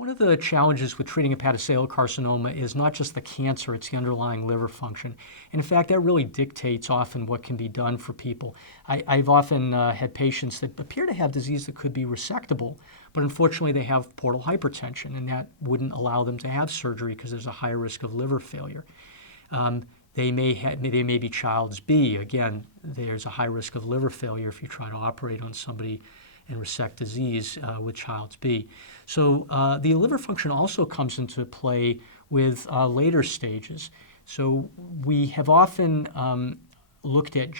One of the challenges with treating hepatocellular carcinoma is not just the cancer, it's the underlying liver function. And in fact, that really dictates often what can be done for people. I've often had patients that appear to have disease that could be resectable, but unfortunately they have portal hypertension, and that wouldn't allow them to have surgery because there's a high risk of liver failure. They may be Child's B. Again, there's a high risk of liver failure if you try to operate on somebody and resect disease with Child's B. So the liver function also comes into play with later stages. So we have often looked at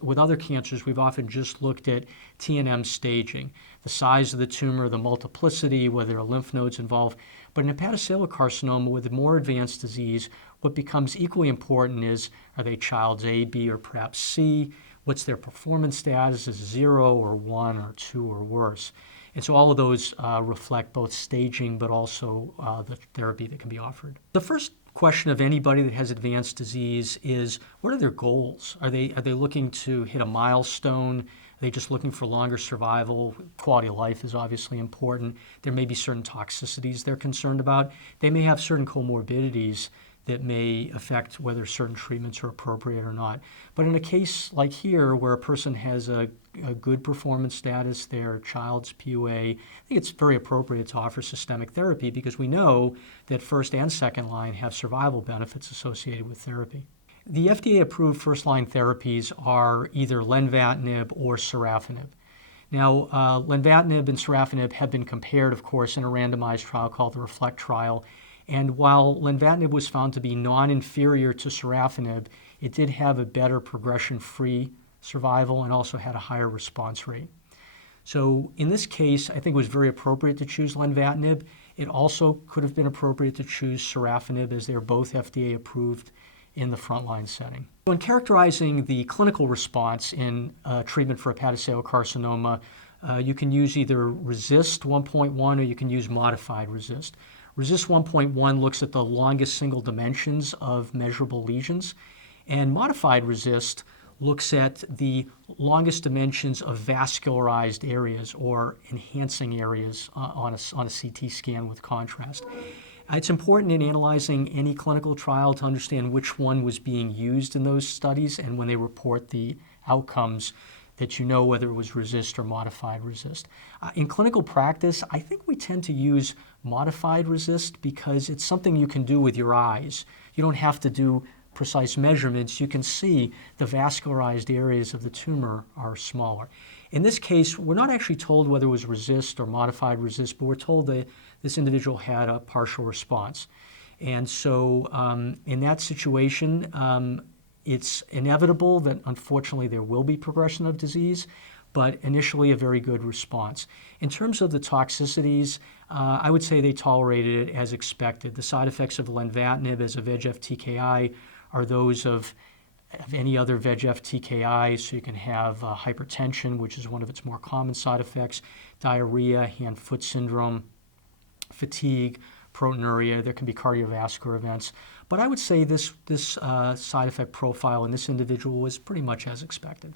with other cancers, we've often just looked at T&M staging, the size of the tumor, the multiplicity, whether there are lymph nodes involved. But in hepatocellular carcinoma with a more advanced disease, what becomes equally important is, are they Child's A, B, or perhaps C? What's their performance status? Is 0 or 1 or 2 or worse? And so all of those reflect both staging but also the therapy that can be offered. The first question of anybody that has advanced disease is, what are their goals? Are they looking to hit a milestone? Are they just looking for longer survival? Quality of life is obviously important. There may be certain toxicities they're concerned about. They may have certain comorbidities that may affect whether certain treatments are appropriate or not. But in a case like here, where a person has a good performance status, their Child's PUA, I think it's very appropriate to offer systemic therapy because we know that first and second line have survival benefits associated with therapy. The FDA-approved first-line therapies are either lenvatinib or sorafenib. Now, lenvatinib and sorafenib have been compared, of course, in a randomized trial called the REFLECT trial. And while lenvatinib was found to be non-inferior to sorafenib, it did have a better progression-free survival and also had a higher response rate. So in this case, I think it was very appropriate to choose lenvatinib. It also could have been appropriate to choose sorafenib as they're both FDA approved in the frontline setting. When characterizing the clinical response in treatment for hepatocellular carcinoma, you can use either RECIST 1.1 or you can use modified RECIST. RECIST 1.1 looks at the longest single dimensions of measurable lesions, and modified RECIST looks at the longest dimensions of vascularized areas or enhancing areas on a CT scan with contrast. It's important in analyzing any clinical trial to understand which one was being used in those studies, and when they report the outcomes, that you know whether it was RECIST or modified RECIST. In clinical practice, I think we tend to use modified RECIST because it's something you can do with your eyes. You don't have to do precise measurements. You can see the vascularized areas of the tumor are smaller. In this case, we're not actually told whether it was RECIST or modified RECIST, but we're told that this individual had a partial response. And so in that situation, it's inevitable that, unfortunately, there will be progression of disease, but initially a very good response. In terms of the toxicities, I would say they tolerated it as expected. The side effects of lenvatinib as a VEGF TKI are those of any other VEGF TKI, so you can have hypertension, which is one of its more common side effects, diarrhea, hand-foot syndrome, fatigue, proteinuria. There can be cardiovascular events. But I would say this side effect profile in this individual was pretty much as expected.